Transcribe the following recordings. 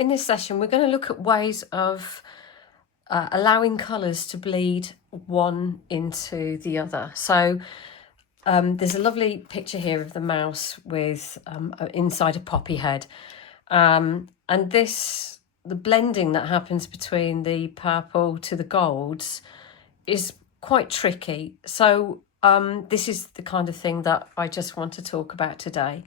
In this session, we're going to look at ways of allowing colours to bleed one into the other. So there's a lovely picture here of the mouse with inside a poppy head. And the blending that happens between the purple to the golds is quite tricky. So this is the kind of thing that I just want to talk about today.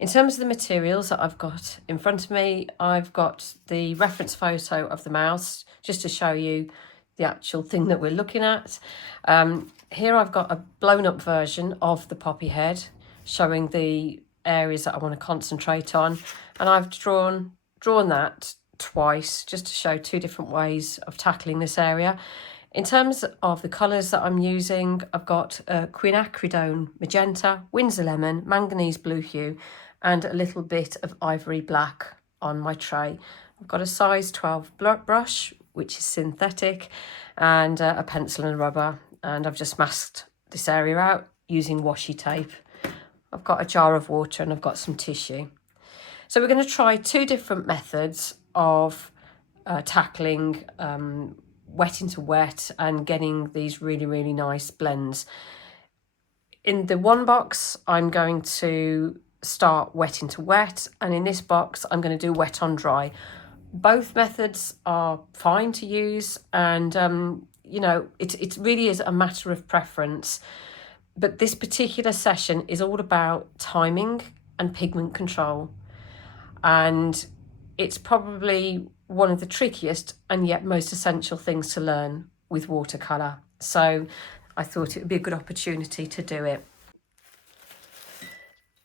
In terms of the materials that I've got in front of me, I've got the reference photo of the mouse, just to show you the actual thing that we're looking at. Here I've got a blown up version of the poppy head, showing the areas that I want to concentrate on. And I've drawn that twice, just to show two different ways of tackling this area. In terms of the colours that I'm using, I've got quinacridone magenta, Winsor lemon, manganese blue hue, and a little bit of ivory black on my tray. I've got a size 12 brush, which is synthetic, and a pencil and a rubber, and I've just masked this area out using washi tape. I've got a jar of water and I've got some tissue. So we're going to try two different methods of tackling wet into wet and getting these really, really nice blends. In the one box, I'm going to start wet into wet, and in this box I'm going to do wet on dry. Both methods are fine to use, and you know, it really is a matter of preference, but this particular session is all about timing and pigment control, and it's probably one of the trickiest and yet most essential things to learn with watercolour. So I thought it would be a good opportunity to do it.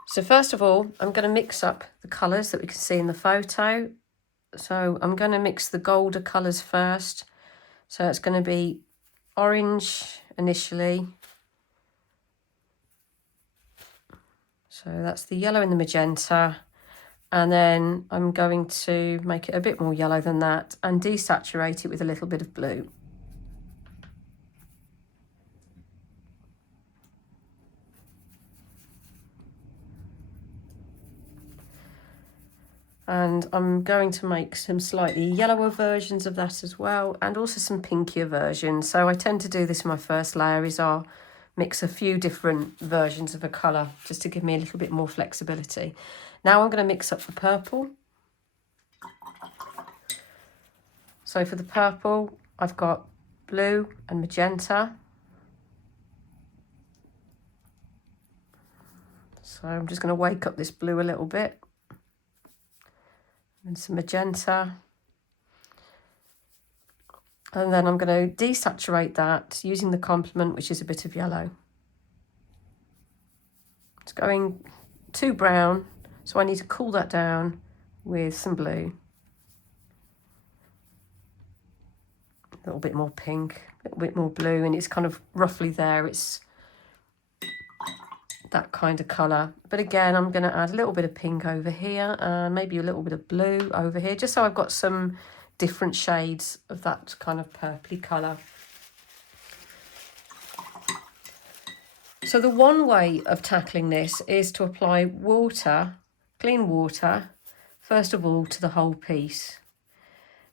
So first of all, I'm going to mix up the colours that we can see in the photo. So I'm going to mix the golder colours first. So it's going to be orange initially. So that's the yellow and the magenta. And then I'm going to make it a bit more yellow than that and desaturate it with a little bit of blue. And I'm going to make some slightly yellower versions of that as well, and also some pinkier versions. So I tend to do this in my first layer, is I'll mix a few different versions of a colour just to give me a little bit more flexibility. Now I'm going to mix up the purple. So for the purple, I've got blue and magenta. So I'm just going to wake up this blue a little bit. And some magenta. And then I'm going to desaturate that using the complement, which is a bit of yellow. It's going too brown, so I need to cool that down with some blue. A little bit more pink, a little bit more blue, and it's kind of roughly there. It's that kind of colour. But again, I'm going to add a little bit of pink over here and maybe a little bit of blue over here, just so I've got some different shades of that kind of purpley colour. So the one way of tackling this is to apply water, clean water, first of all to the whole piece.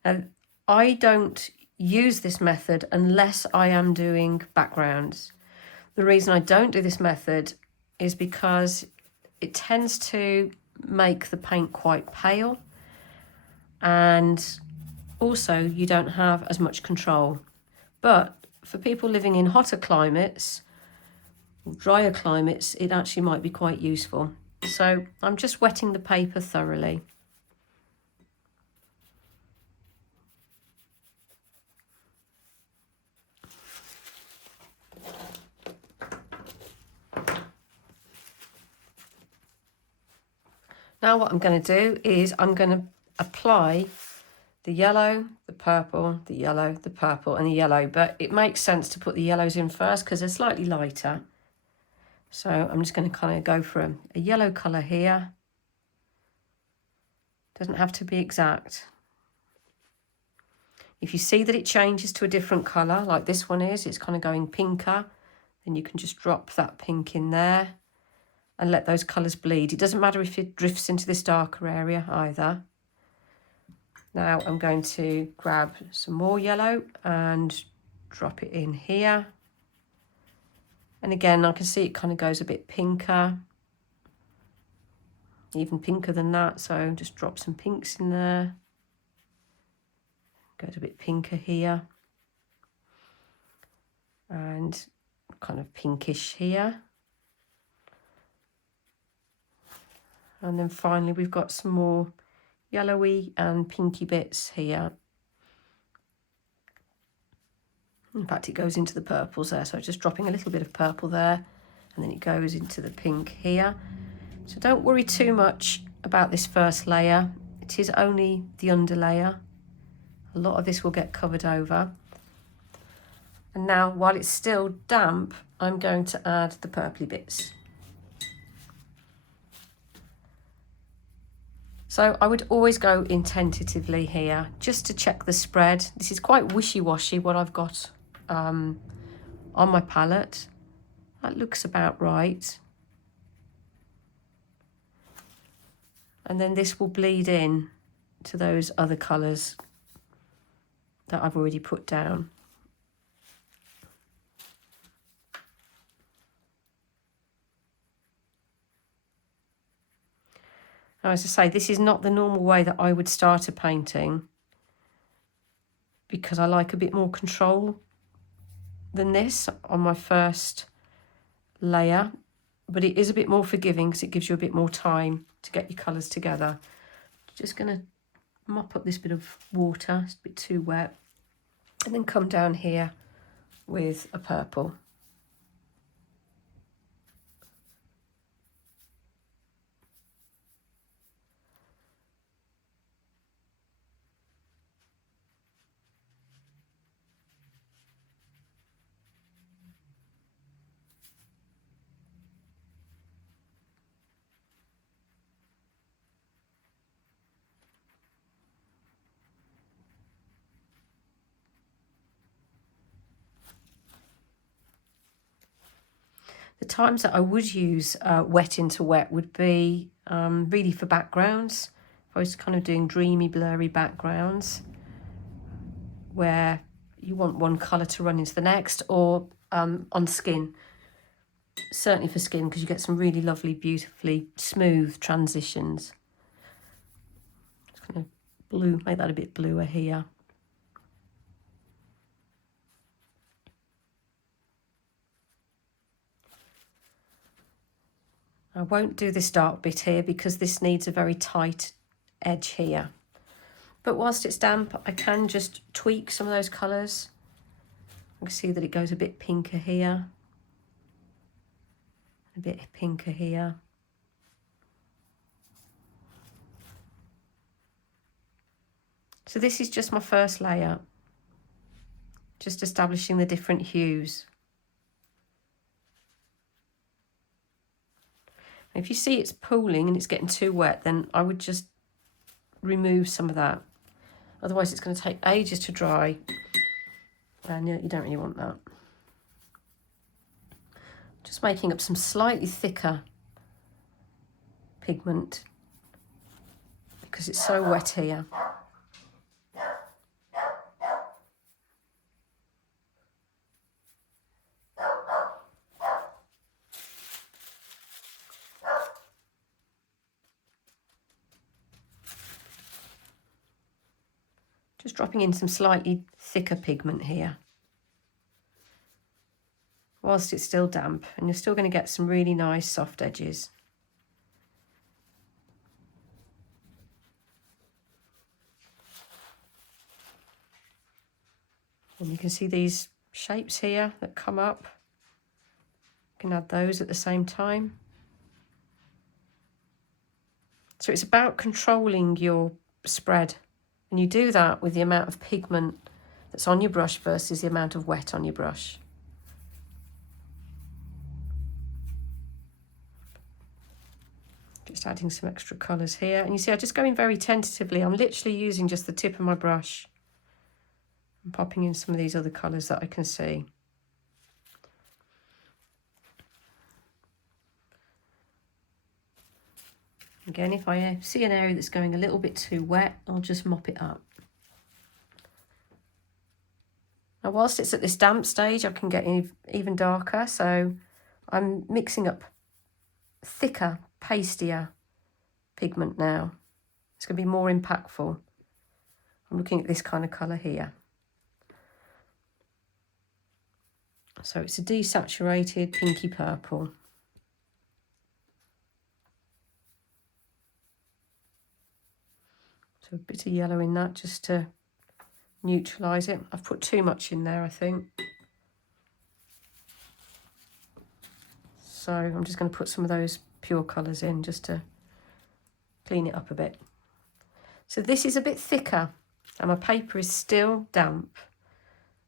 Now, I don't use this method unless I am doing backgrounds. The reason I don't do this method is because it tends to make the paint quite pale, and also you don't have as much control. But for people living in hotter climates, or drier climates, it actually might be quite useful. So I'm just wetting the paper thoroughly. Now what I'm going to do is I'm going to apply the yellow, the purple, the yellow, the purple and the yellow. But it makes sense to put the yellows in first because they're slightly lighter. So I'm just going to kind of go for a yellow colour here. Doesn't have to be exact. If you see that it changes to a different colour, like this one is, it's kind of going pinker, then you can just drop that pink in there and let those colours bleed. It doesn't matter if it drifts into this darker area either. Now I'm going to grab some more yellow and drop it in here. And again, I can see it kind of goes a bit pinker, even pinker than that. So just drop some pinks in there. Goes a bit pinker here. And kind of pinkish here. And then finally we've got some more yellowy and pinky bits here. In fact, it goes into the purples there, so just dropping a little bit of purple there, and then it goes into the pink here. So don't worry too much about this first layer. It is only the underlayer. A lot of this will get covered over. And now, while it's still damp, I'm going to add the purpley bits. So I would always go in tentatively here, just to check the spread. This is quite wishy-washy, what I've got on my palette. That looks about right. And then this will bleed in to those other colours that I've already put down. Now, as I say, this is not the normal way that I would start a painting, because I like a bit more control than this on my first layer, but it is a bit more forgiving because it gives you a bit more time to get your colours together. Just going to mop up this bit of water, it's a bit too wet, and then come down here with a purple. The times that I would use wet into wet would be really for backgrounds. If I was kind of doing dreamy, blurry backgrounds where you want one colour to run into the next, or on skin. Certainly for skin, because you get some really lovely, beautifully smooth transitions. Just kind of blue, make that a bit bluer here. I won't do this dark bit here because this needs a very tight edge here. But whilst it's damp, I can just tweak some of those colours. I can see that it goes a bit pinker here, a bit pinker here. So this is just my first layer, just establishing the different hues. If you see it's pooling and it's getting too wet, then I would just remove some of that. Otherwise it's going to take ages to dry, and you don't really want that. Just making up some slightly thicker pigment because it's so wet here. Just dropping in some slightly thicker pigment here whilst it's still damp, and you're still going to get some really nice soft edges. And you can see these shapes here that come up. You can add those at the same time. So it's about controlling your spread. And you do that with the amount of pigment that's on your brush versus the amount of wet on your brush. Just adding some extra colours here. And you see I just go in very tentatively. I'm literally using just the tip of my brush and popping in some of these other colours that I can see. Again, if I see an area that's going a little bit too wet, I'll just mop it up. Now, whilst it's at this damp stage, I can get even darker, so I'm mixing up thicker, pastier pigment now. It's going to be more impactful. I'm looking at this kind of colour here. So it's a desaturated pinky purple. So a bit of yellow in that just to neutralise it. I've put too much in there, I think. So I'm just going to put some of those pure colours in just to clean it up a bit. So this is a bit thicker and my paper is still damp.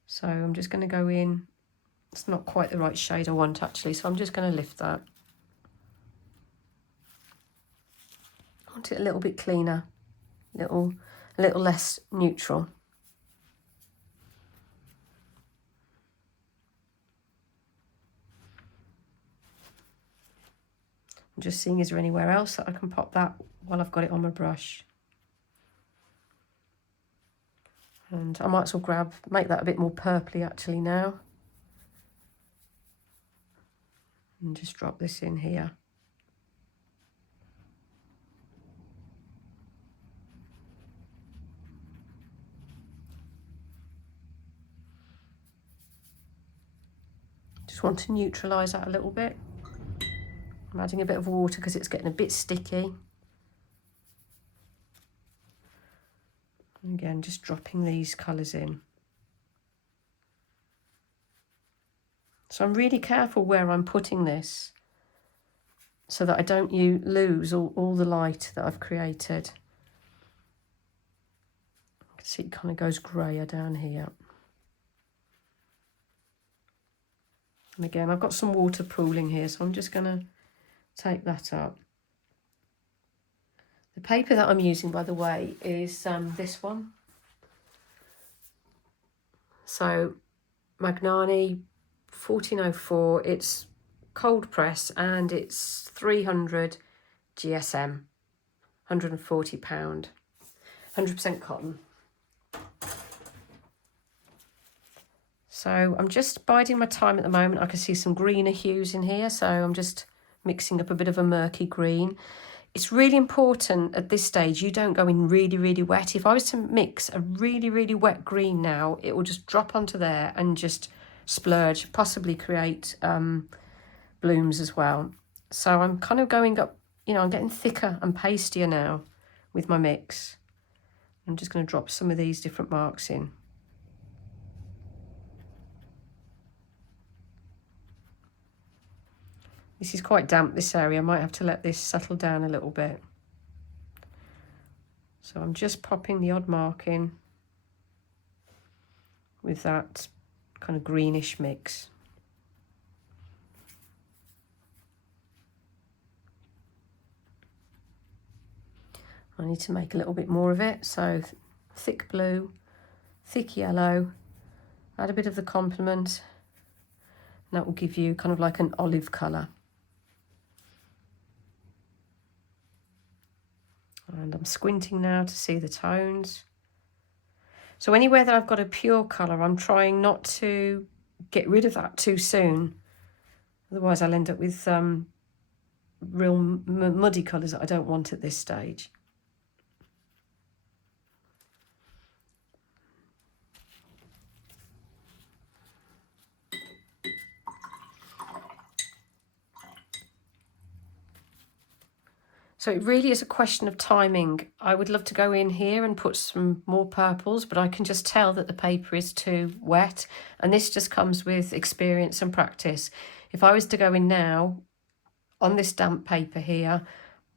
So I'm just going to go in. It's not quite the right shade I want actually, so I'm just going to lift that. I want it a little bit cleaner, a little less neutral. I'm just seeing, is there anywhere else that I can pop that while I've got it on my brush? And I might as well make that a bit more purpley actually now. And just drop this in here. Just want to neutralise that a little bit. I'm adding a bit of water because it's getting a bit sticky. And again, just dropping these colours in. So I'm really careful where I'm putting this so that I don't lose all the light that I've created. You can see it kind of goes greyer down here. And again, I've got some water pooling here, so I'm just going to take that up. The paper that I'm using, by the way, is this one. So Magnani 1404, it's cold press and it's 300 GSM, £140, 100% cotton. So I'm just biding my time at the moment. I can see some greener hues in here, so I'm just mixing up a bit of a murky green. It's really important at this stage you don't go in really, really wet. If I was to mix a really, really wet green now, it will just drop onto there and just splurge, possibly create blooms as well. So I'm kind of going up, you know, I'm getting thicker and pastier now with my mix. I'm just going to drop some of these different marks in. This is quite damp, this area. I might have to let this settle down a little bit. So I'm just popping the odd mark in with that kind of greenish mix. I need to make a little bit more of it. So thick blue, thick yellow, add a bit of the complement. And that will give you kind of like an olive colour. And I'm squinting now to see the tones. So anywhere that I've got a pure colour, I'm trying not to get rid of that too soon. Otherwise I'll end up with real muddy colours that I don't want at this stage. So it really is a question of timing. I would love to go in here and put some more purples, but I can just tell that the paper is too wet. And this just comes with experience and practice. If I was to go in now on this damp paper here,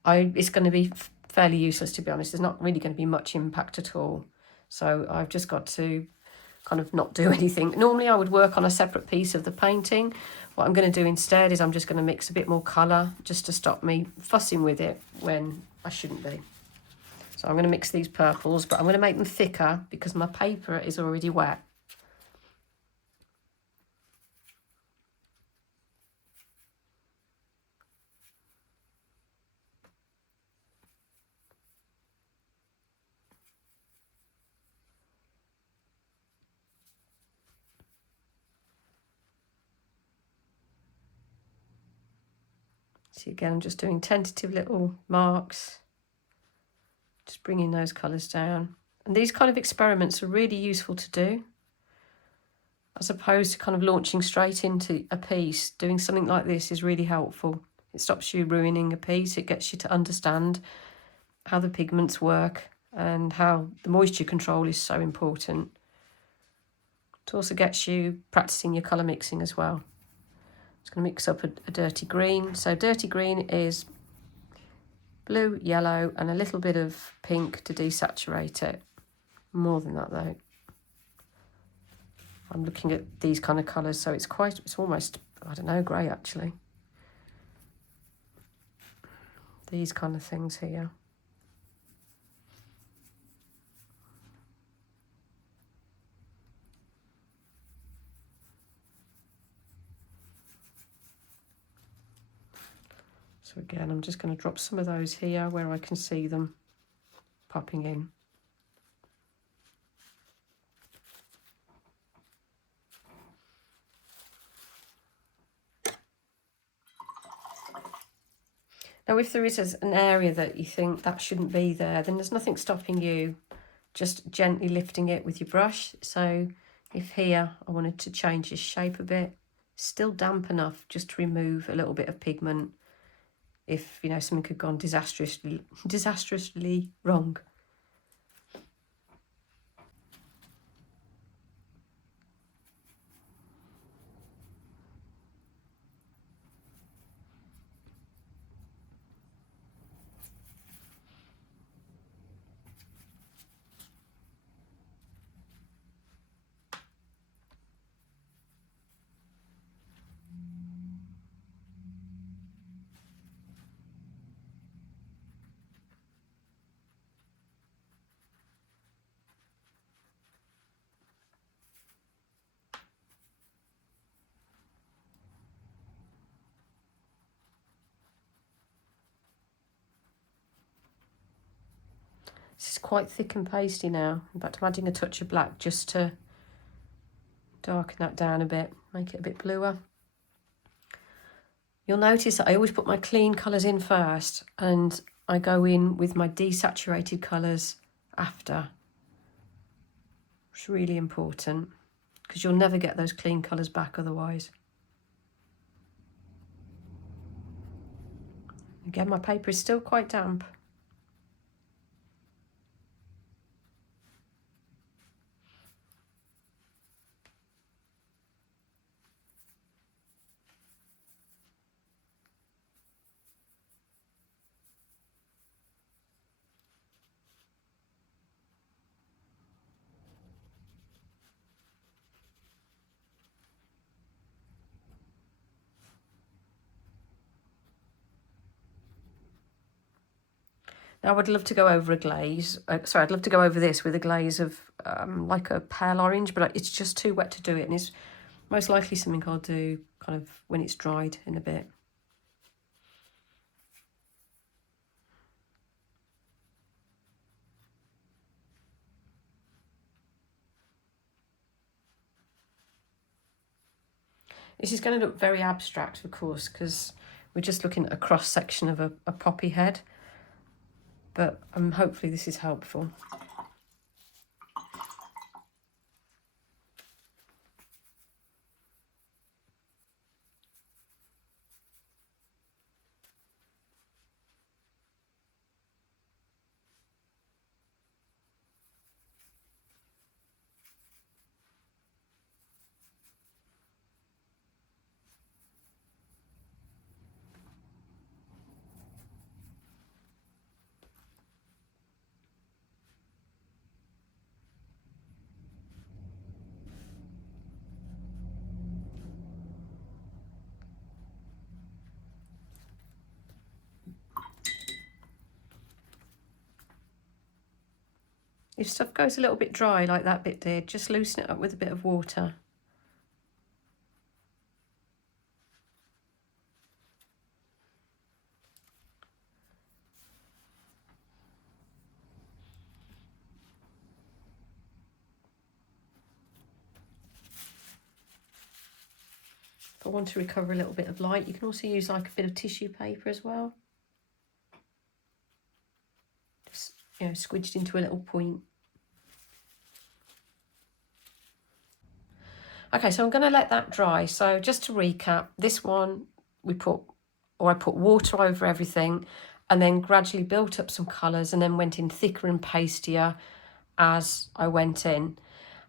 it's going to be fairly useless, to be honest. There's not really going to be much impact at all. So I've just got to kind of not do anything. Normally I would work on a separate piece of the painting. What I'm going to do instead is I'm just going to mix a bit more colour just to stop me fussing with it when I shouldn't be. So I'm going to mix these purples, but I'm going to make them thicker because my paper is already wet. See, again, I'm just doing tentative little marks, just bringing those colours down. And these kind of experiments are really useful to do, as opposed to kind of launching straight into a piece. Doing something like this is really helpful. It stops you ruining a piece. It gets you to understand how the pigments work and how the moisture control is so important. It also gets you practicing your colour mixing as well. I'm just going to mix up a dirty green. So dirty green is blue, yellow, and a little bit of pink to desaturate it. More than that though. I'm looking at these kind of colours, so it's almost, I don't know, grey actually. These kind of things here. So again, I'm just going to drop some of those here where I can see them popping in. Now, if there is an area that you think that shouldn't be there, then there's nothing stopping you just gently lifting it with your brush. So if here I wanted to change this shape a bit, still damp enough just to remove a little bit of pigment if, you know, something had gone disastrously wrong. This is quite thick and pasty now. In fact, I'm adding a touch of black just to darken that down a bit, make it a bit bluer. You'll notice that I always put my clean colours in first and I go in with my desaturated colours after. It's really important because you'll never get those clean colours back otherwise. Again, my paper is still quite damp. Now I would love to go over a glaze, I'd love to go over this with a glaze of like a pale orange, but it's just too wet to do it, and it's most likely something I'll do kind of when it's dried in a bit. This is going to look very abstract, of course, because we're just looking at a cross section of a poppy head, but hopefully this is helpful. If stuff goes a little bit dry like that bit did, just loosen it up with a bit of water. If I want to recover a little bit of light, you can also use like a bit of tissue paper as well. Just, you know, squidged into a little point. Okay, so I'm going to let that dry. So just to recap, this one I put water over everything and then gradually built up some colours and then went in thicker and pastier as I went in.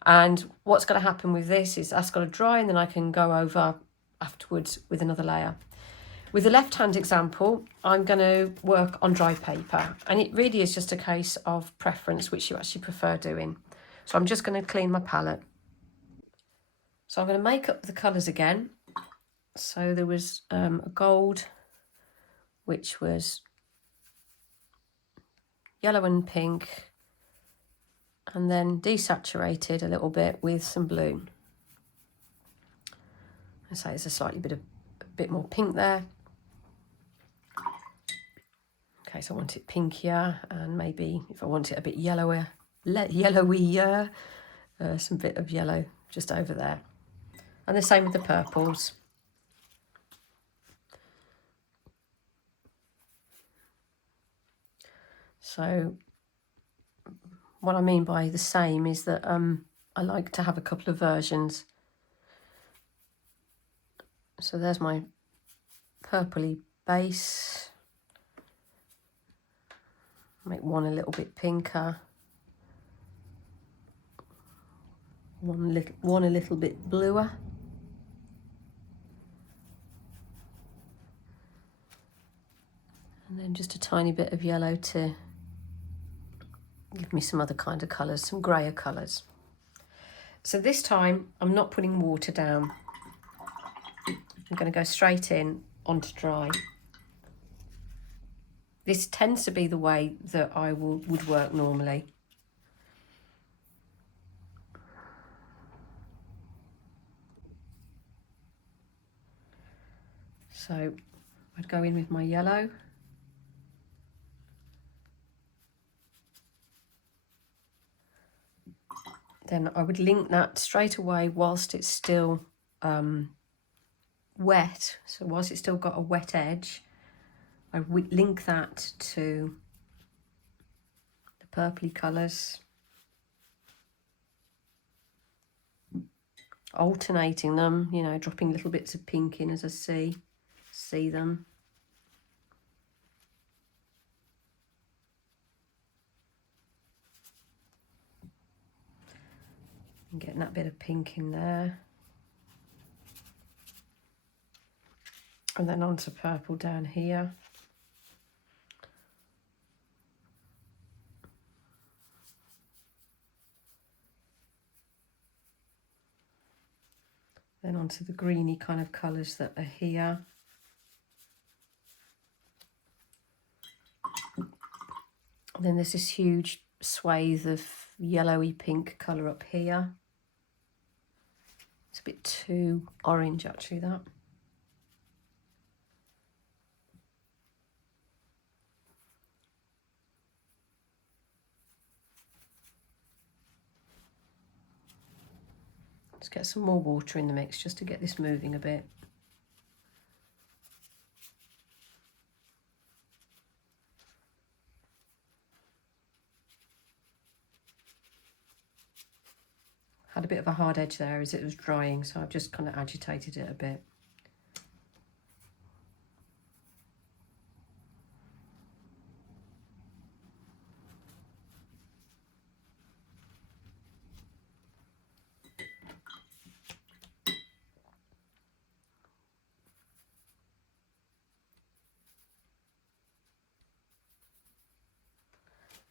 And what's going to happen with this is that's got to dry and then I can go over afterwards with another layer. With the left-hand example, I'm going to work on dry paper, and it really is just a case of preference, which you actually prefer doing. So I'm just going to clean my palette. So I'm going to make up the colours again. So there was a gold, which was yellow and pink, and then desaturated a little bit with some blue. I say there's a bit more pink there. Okay, so I want it pinkier, and maybe if I want it a bit yellowier, some bit of yellow just over there. And the same with the purples. So what I mean by the same is that I like to have a couple of versions. So there's my purpley base. Make one a little bit pinker. One a little bit bluer. And then just a tiny bit of yellow to give me some other kind of colours, some grayer colours. So this time I'm not putting water down. I'm going to go straight in onto dry. This tends to be the way that I would work normally. So I'd go in with my yellow. Then I would link that straight away whilst it's still wet. So whilst it's still got a wet edge, I would link that to the purpley colours, alternating them, you know, dropping little bits of pink in as I see them. And getting that bit of pink in there. And then onto purple down here. Then onto the greeny kind of colours that are here. And then there's this huge swathe of yellowy pink colour up here. It's a bit too orange actually, that. Let's get some more water in the mix just to get this moving a bit. Had a bit of a hard edge there as it was drying, so I've just kind of agitated it a bit.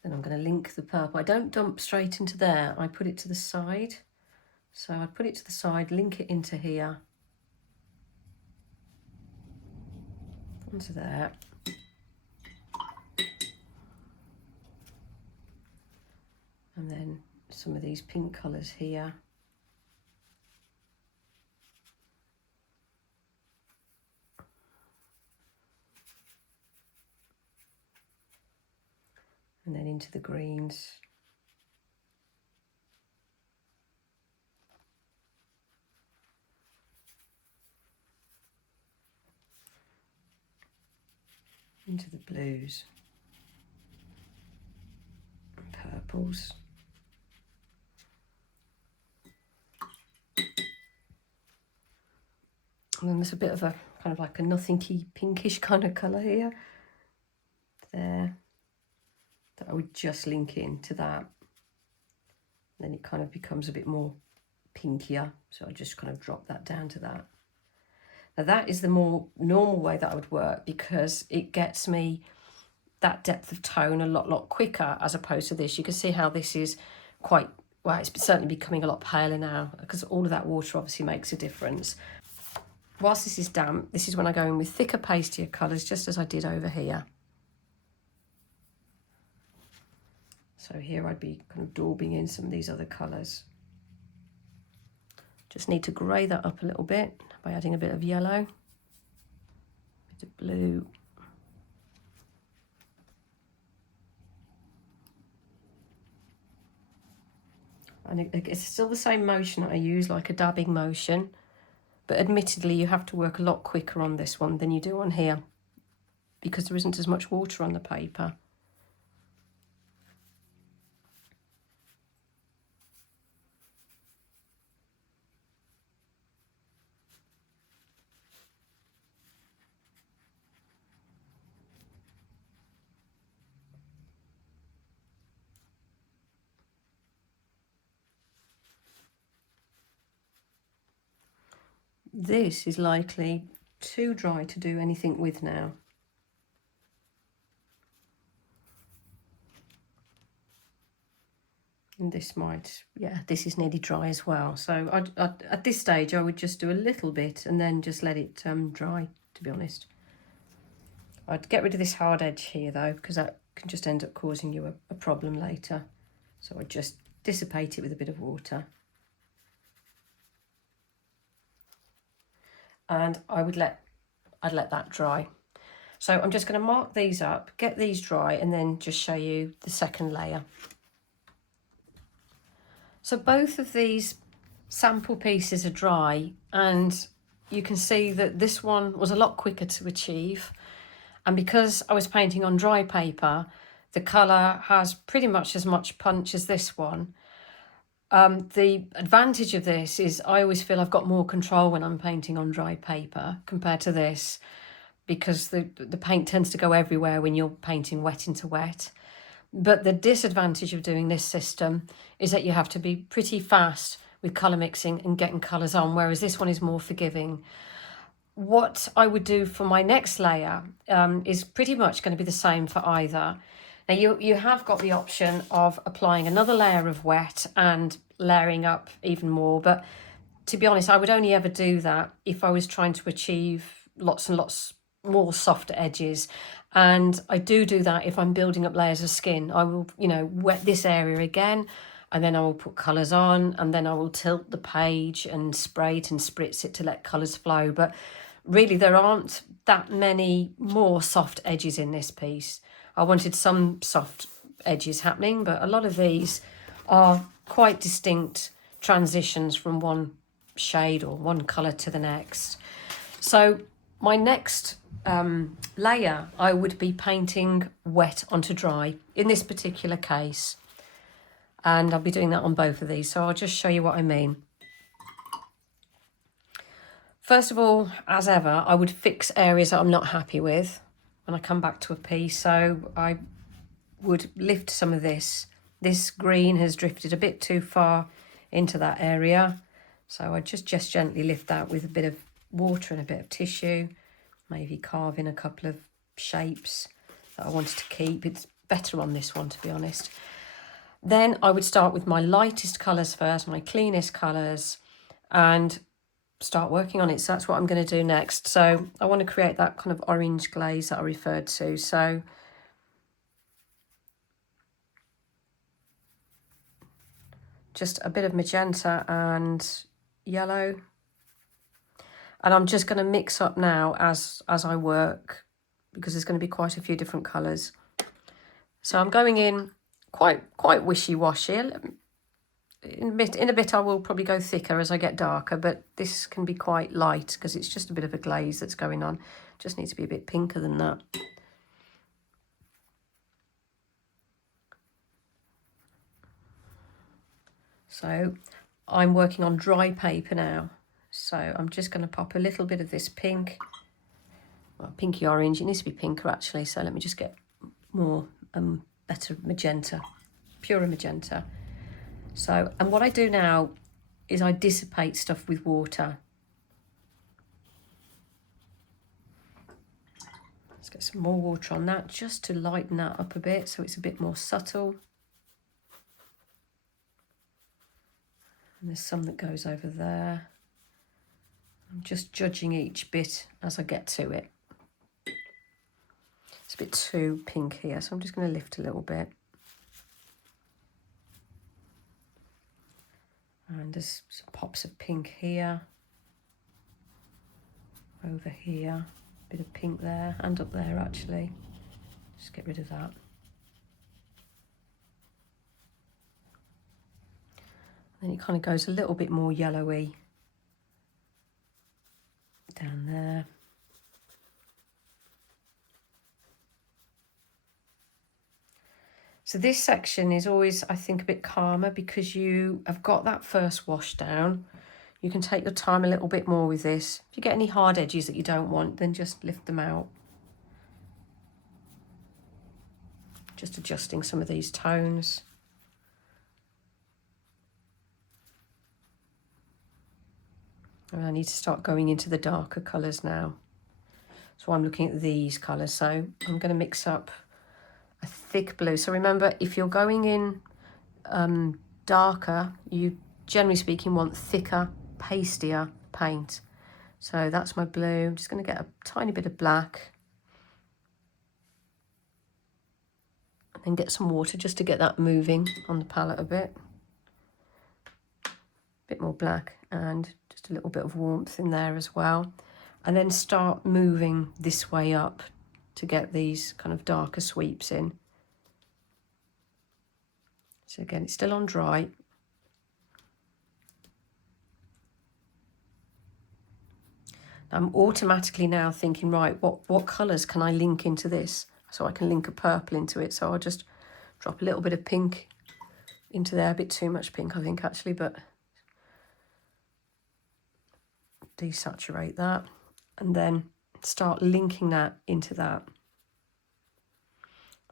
Then I'm going to link the purple. I don't dump straight into there, I put it to the side. So I put it to the side, link it into here, onto there. And then some of these pink colours here. And then into the greens. into the blues and purples. And then there's a bit of a kind of like a nothingy pinkish kind of colour here. There. That I would just link into that. Then it kind of becomes a bit more pinkier. So I just kind of drop that down to that. Now that is the more normal way that I would work, because it gets me that depth of tone a lot quicker, as opposed to this. You can see how this is quite, well, it's certainly becoming a lot paler now, because all of that water obviously makes a difference. Whilst this is damp, this is when I go in with thicker, pastier colours, just as I did over here. So here I'd be kind of daubing in some of these other colours. Just need to grey that up a little bit by adding a bit of yellow, a bit of blue. And it's still the same motion that I use, like a dabbing motion, but admittedly you have to work a lot quicker on this one than you do on here, because there isn't as much water on the paper. This is likely too dry to do anything with now. And this might, yeah, this is nearly dry as well. So at this stage, I would just do a little bit and then just let it dry, to be honest. I'd get rid of this hard edge here though, because that can just end up causing you a problem later. So I'd just dissipate it with a bit of water. And I'd let that dry. So I'm just going to mark these up, get these dry, and then just show you the second layer. So both of these sample pieces are dry, and you can see that this one was a lot quicker to achieve. And because I was painting on dry paper, the colour has pretty much as much punch as this one. The advantage of this is I always feel I've got more control when I'm painting on dry paper compared to this, because the paint tends to go everywhere when you're painting wet into wet. But the disadvantage of doing this system is that you have to be pretty fast with colour mixing and getting colours on, whereas this one is more forgiving. What I would do for my next layer is pretty much going to be the same for either. Now you have got the option of applying another layer of wet and layering up even more, but to be honest, I would only ever do that if I was trying to achieve lots and lots more soft edges. And I do that if I'm building up layers of skin. I will, wet this area again, and then I will put colours on, and then I will tilt the page and spray it and spritz it to let colours flow. But really, there aren't that many more soft edges in this piece. I wanted some soft edges happening, but a lot of these are quite distinct transitions from one shade or one colour to the next. So my next layer, I would be painting wet onto dry in this particular case. And I'll be doing that on both of these. So I'll just show you what I mean. First of all, as ever, I would fix areas that I'm not happy with when I come back to a piece. So I would lift some of this. This green has drifted a bit too far into that area. So I just gently lift that with a bit of water and a bit of tissue. Maybe carve in a couple of shapes that I wanted to keep. It's better on this one, to be honest. Then I would start with my lightest colours first, my cleanest colours, and start working on it. So that's what I'm going to do next. So I want to create that kind of orange glaze that I referred to. So just a bit of magenta and yellow. And I'm just going to mix up now as I work, because there's going to be quite a few different colours. So I'm going in quite wishy-washy. In a bit I will probably go thicker as I get darker, but this can be quite light because it's just a bit of a glaze that's going on. Just needs to be a bit pinker than that. So I'm working on dry paper now. So I'm just going to pop a little bit of this pink, well, pinky orange. It needs to be pinker actually. So let me just get more, better magenta, purer magenta. So, and what I do now is I dissipate stuff with water. Let's get some more water on that just to lighten that up a bit so it's a bit more subtle. And there's some that goes over there. I'm just judging each bit as I get to it. It's a bit too pink here, so I'm just going to lift a little bit. And there's some pops of pink here. Over here. A bit of pink there and up there actually. Just get rid of that. Then it kind of goes a little bit more yellowy down there. So this section is always, I think, a bit calmer because you have got that first wash down. You can take your time a little bit more with this. If you get any hard edges that you don't want, then just lift them out. Just adjusting some of these tones. And I need to start going into the darker colours now. So I'm looking at these colours. So I'm going to mix up a thick blue. So remember, if you're going in darker, you generally speaking want thicker, pastier paint. So that's my blue. I'm just going to get a tiny bit of black. And then get some water just to get that moving on the palette a bit. Bit more black and just a little bit of warmth in there as well. And then start moving this way up to get these kind of darker sweeps in. So again, it's still on dry. I'm automatically now thinking, right, what colours can I link into this? So I can link a purple into it. So I'll just drop a little bit of pink into there. A bit too much pink, I think, actually, but desaturate that. And then start linking that into that.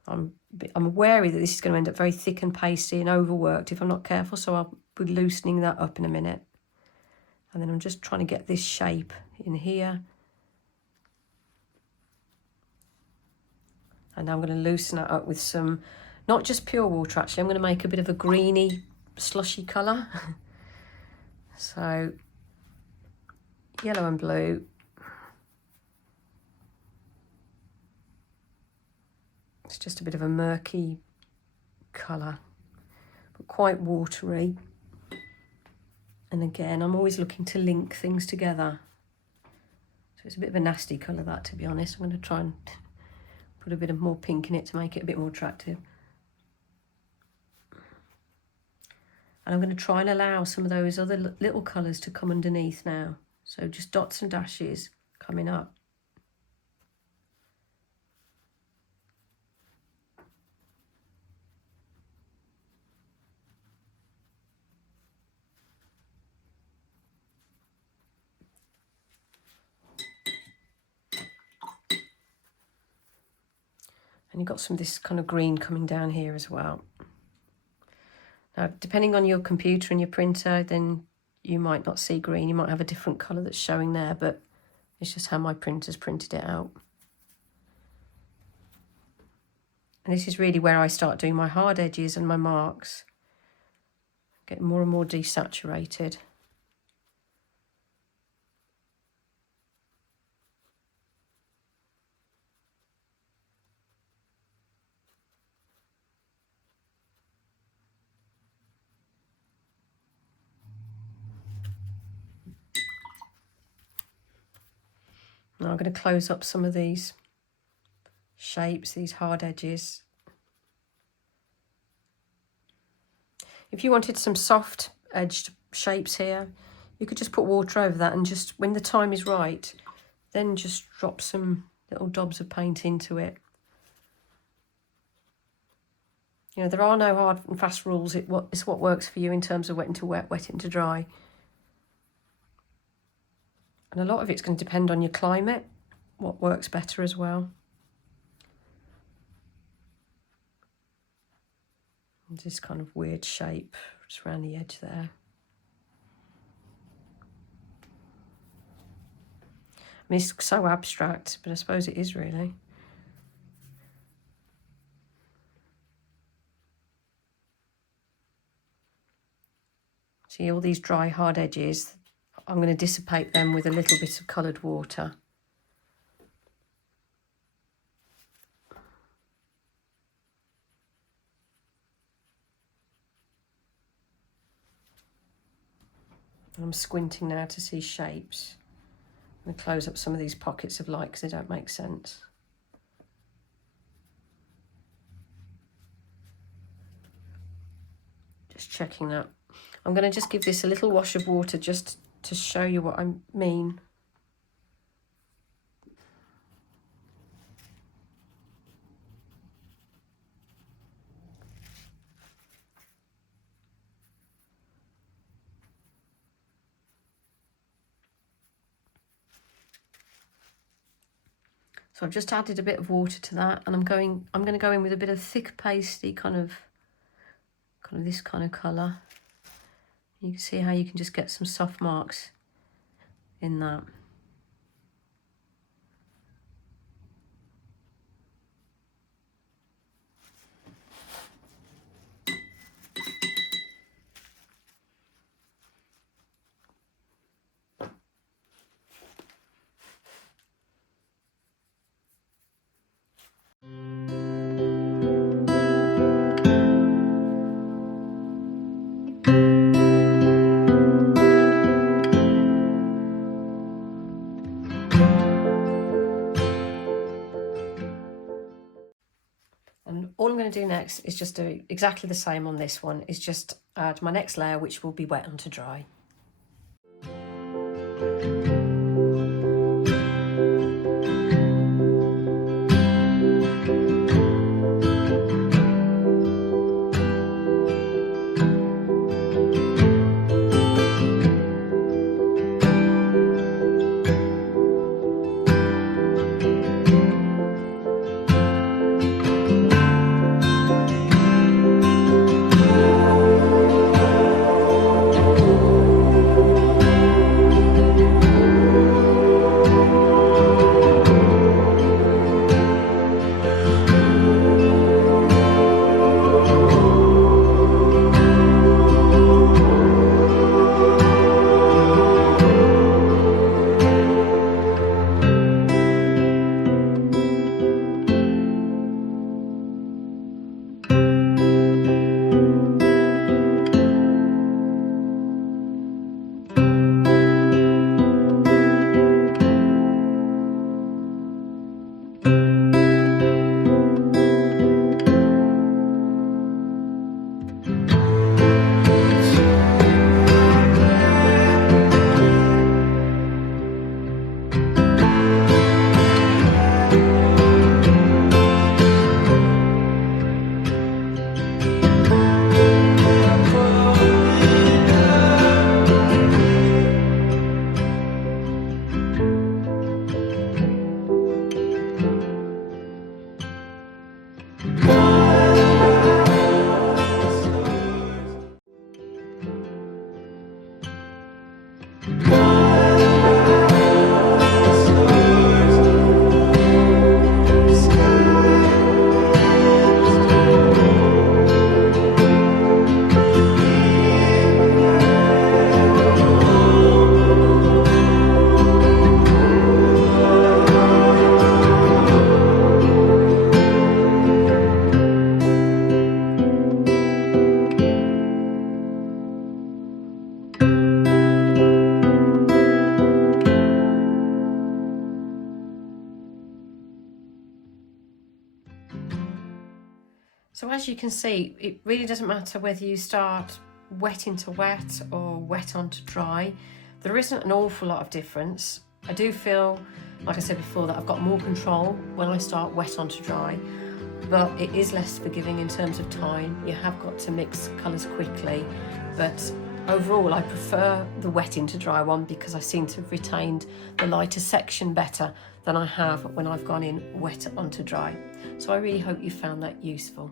I'm wary that this is going to end up very thick and pasty and overworked if I'm not careful, so I'll be loosening that up in a minute. And then I'm just trying to get this shape in here. And I'm going to loosen it up with some, not just pure water actually, I'm going to make a bit of a greeny, slushy colour. So, yellow and blue. It's just a bit of a murky colour, but quite watery. And again, I'm always looking to link things together. So it's a bit of a nasty colour, that, to be honest. I'm going to try and put a bit of more pink in it to make it a bit more attractive. And I'm going to try and allow some of those other little colours to come underneath now. So just dots and dashes coming up. And you've got some of this kind of green coming down here as well. Now, depending on your computer and your printer, then you might not see green. You might have a different colour that's showing there, but it's just how my printer's printed it out. And this is really where I start doing my hard edges and my marks. Get more and more desaturated. Now I'm going to close up some of these shapes, these hard edges. If you wanted some soft edged shapes here, you could just put water over that and just, when the time is right, then just drop some little dobs of paint into it. You know, there are no hard and fast rules. It's what works for you in terms of wet into wet, wet into dry. And a lot of it's going to depend on your climate, what works better as well. And this kind of weird shape just around the edge there. I mean, it's so abstract, but I suppose it is really. See all these dry, hard edges, I'm going to dissipate them with a little bit of coloured water. I'm squinting now to see shapes. I'm going to close up some of these pockets of light because they don't make sense. Just checking that. I'm going to just give this a little wash of water just to show you what I mean. So I've just added a bit of water to that, and I'm going to go in with a bit of thick pasty, kind of this kind of colour. You can see how you can just get some soft marks in that. And all I'm going to do next is just do exactly the same on this one, is just add my next layer, which will be wet onto dry. So as you can see, it really doesn't matter whether you start wet into wet or wet onto dry. There isn't an awful lot of difference. I do feel, like I said before, that I've got more control when I start wet onto dry. but it is less forgiving in terms of time. You have got to mix colours quickly, but overall I prefer the wet into dry one because I seem to have retained the lighter section better than I have when I've gone in wet onto dry. So I really hope you found that useful.